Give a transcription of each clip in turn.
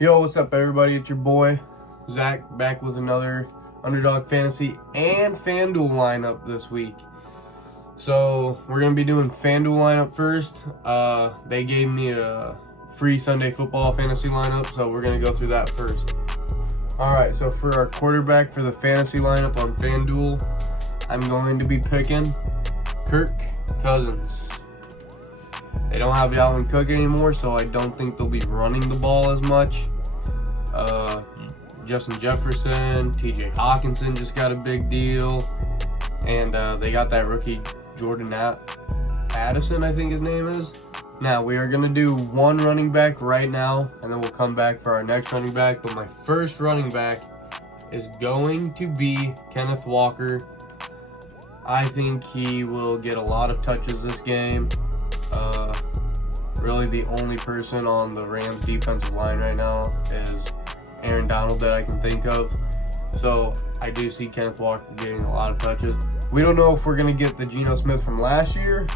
Yo, what's up everybody? It's your boy, Zach, back with another Underdog Fantasy and Fanduel lineup this week. So, we're going to be doing Fanduel lineup first. They gave me a free Sunday football fantasy lineup, so we're going to go through that first. Alright, so for our quarterback for the fantasy lineup on Fanduel, I'm going to be picking Kirk Cousins. They don't have Dalvin Cook anymore, so I don't think they'll be running the ball as much. Justin Jefferson, TJ Hawkinson just got a big deal. And they got that rookie Jordan Addison, I think his name is. Now, we are going to do one running back right now, and then we'll come back for our next running back. But my first running back is going to be Kenneth Walker. I think he will get a lot of touches this game. Really the only person on the Rams defensive line right now is Aaron Donald that I can think of. So I do see Kenneth Walker getting a lot of touches. We don't know if we're going to get the Geno Smith from last year,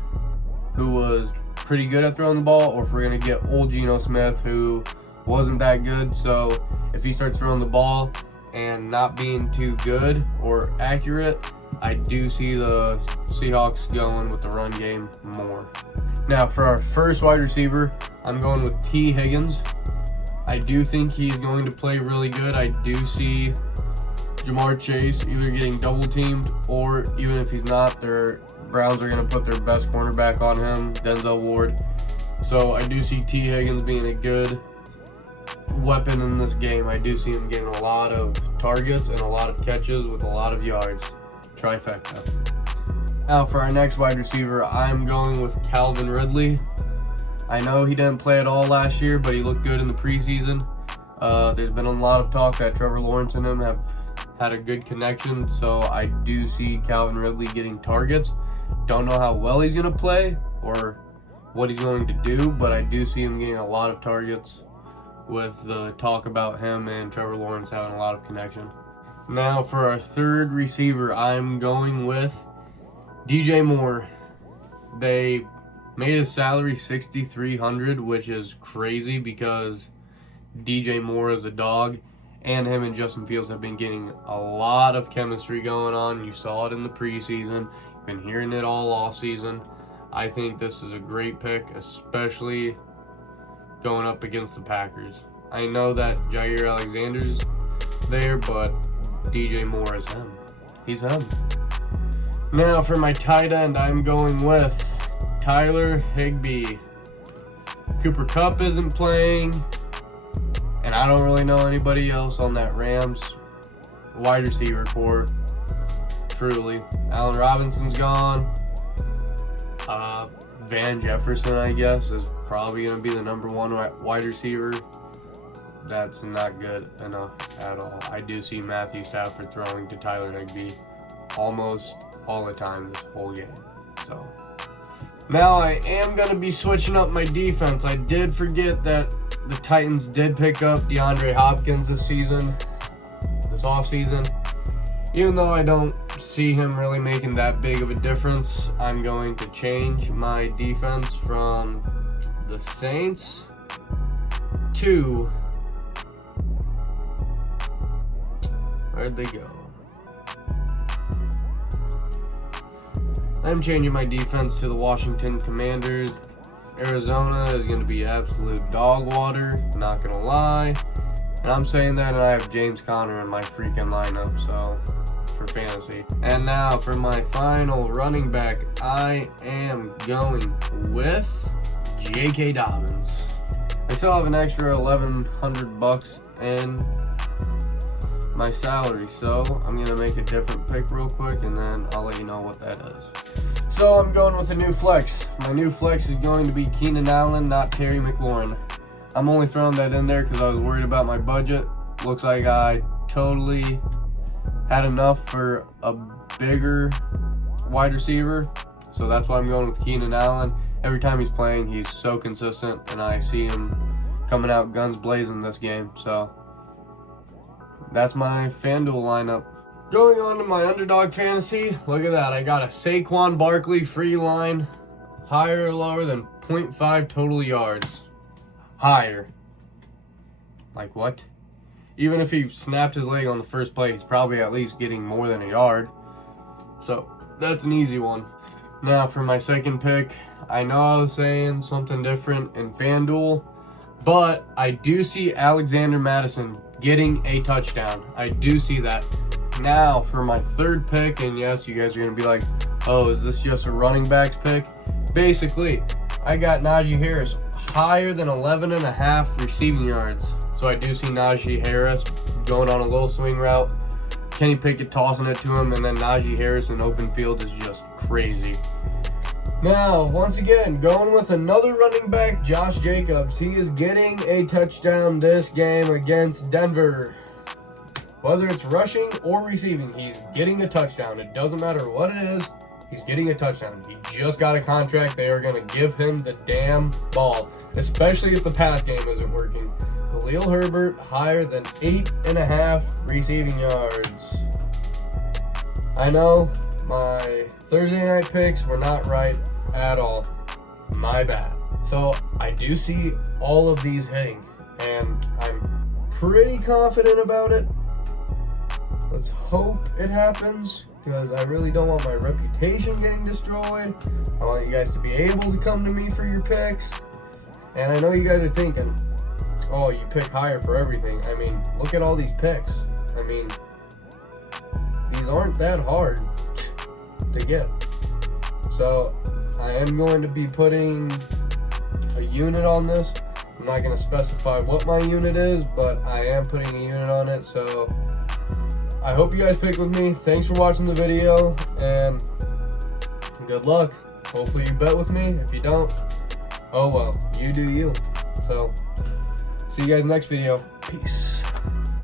who was pretty good at throwing the ball, or if we're going to get old Geno Smith, who wasn't that good. So if he starts throwing the ball and not being too good or accurate, I do see the Seahawks going with the run game more. Now, for our first wide receiver, I'm going with T. Higgins. I do think he's going to play really good. I do see Jamar Chase either getting double teamed, or even if he's not, their Browns are going to put their best cornerback on him, Denzel Ward. So I do see T. Higgins being a good weapon in this game. I do see him getting a lot of targets and a lot of catches with a lot of yards. Trifecta. Now for our next wide receiver, I'm going with Calvin Ridley. I know he didn't play at all last year, but he looked good in the preseason. There's been a lot of talk that Trevor Lawrence and him have had a good connection, so I do see Calvin Ridley getting targets. Don't know how well he's going to play or what he's going to do, but I do see him getting a lot of targets with the talk about him and Trevor Lawrence having a lot of connection. Now for our third receiver, I'm going with DJ Moore. They made his salary $6,300, which is crazy because DJ Moore is a dog, and him and Justin Fields have been getting a lot of chemistry going on. You saw it in the preseason. You've been hearing it all off season. I think this is a great pick, especially going up against the Packers. I know that Jair Alexander's there, but DJ Moore is him. He's him. Now for my tight end, I'm going with Tyler Higbee. Cooper Kupp isn't playing, and I don't really know anybody else on that Rams wide receiver core. Truly. Allen Robinson's gone. Van Jefferson, I guess, is probably going to be the number one wide receiver. That's not good enough at all. I do see Matthew Stafford throwing to Tyler Higbee almost all the time this whole game. So now I am going to be switching up my defense. I did forget that the Titans did pick up DeAndre Hopkins this offseason. Even though I don't see him really making that big of a difference, I'm going to change my defense from the Saints to... Where'd they go? I'm changing my defense to the Washington Commanders. Arizona is going to be absolute dog water, not going to lie. And I'm saying that, and I have James Conner in my freaking lineup, so for fantasy. And now for my final running back, I am going with J.K. Dobbins. I still have an extra $1,100 in my salary, so I'm going to make a different pick real quick, and then I'll let you know what that is. So I'm going with a new flex. My new flex is going to be Keenan Allen, not Terry McLaurin. I'm only throwing that in there because I was worried about my budget. Looks like I totally had enough for a bigger wide receiver, so that's why I'm going with Keenan Allen. Every time he's playing, he's so consistent, and I see him coming out guns blazing this game. So that's my FanDuel lineup. Going on to my Underdog Fantasy, look at that. I got a Saquon Barkley free line, higher or lower than 0.5 total yards. Higher. Like, what? Even if he snapped his leg on the first play, he's probably at least getting more than a yard. So that's an easy one. Now for my second pick, I know I was saying something different in Fanduel, but I do see Alexander Madison getting a touchdown. I do see that. Now for my third pick, and yes, you guys are going to be like, oh, is this just a running backs pick? Basically, I got Najee Harris higher than 11.5 receiving yards. So I do see Najee Harris going on a little swing route, Kenny Pickett tossing it to him, and then Najee Harris in open field is just crazy. Now, once again, going with another running back, Josh Jacobs. He is getting a touchdown this game against Denver. Whether it's rushing or receiving, he's getting a touchdown. It doesn't matter what it is, he's getting a touchdown. He just got a contract. They are going to give him the damn ball, especially if the pass game isn't working. Khalil Herbert higher than 8.5 receiving yards. I know my Thursday night picks were not right at all. My bad. So I do see all of these hitting, and I'm pretty confident about it. Let's hope it happens, because I really don't want my reputation getting destroyed. I want you guys to be able to come to me for your picks. And I know you guys are thinking, oh, you pick higher for everything. I mean, look at all these picks. I mean, these aren't that hard to get. So I am going to be putting a unit on this. I'm not going to specify what my unit is, but I am putting a unit on it. So I hope you guys pick with me. Thanks for watching the video, and good luck. Hopefully you bet with me. If you don't, oh well, you do you. So see you guys next video. Peace.